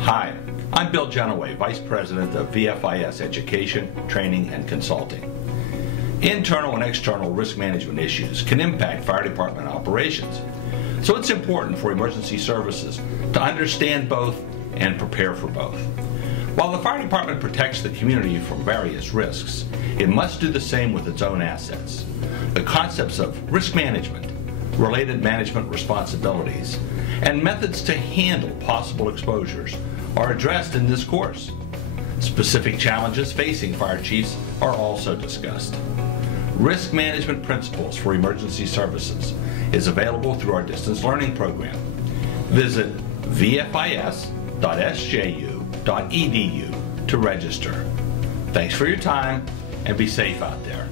Hi, I'm Bill Genoway, Vice President of VFIS Education, Training, and Consulting. Internal and external risk management issues can impact fire department operations, so it's important for emergency services to understand both and prepare for both. While the fire department protects the community from various risks, it must do the same with its own assets. The concepts of risk management, related management responsibilities, and methods to handle possible exposures are addressed in this course. Specific challenges facing fire chiefs are also discussed. Risk Management Principles for Emergency Services is available through our distance learning program. Visit vfis.sju.edu to register. Thanks for your time and be safe out there.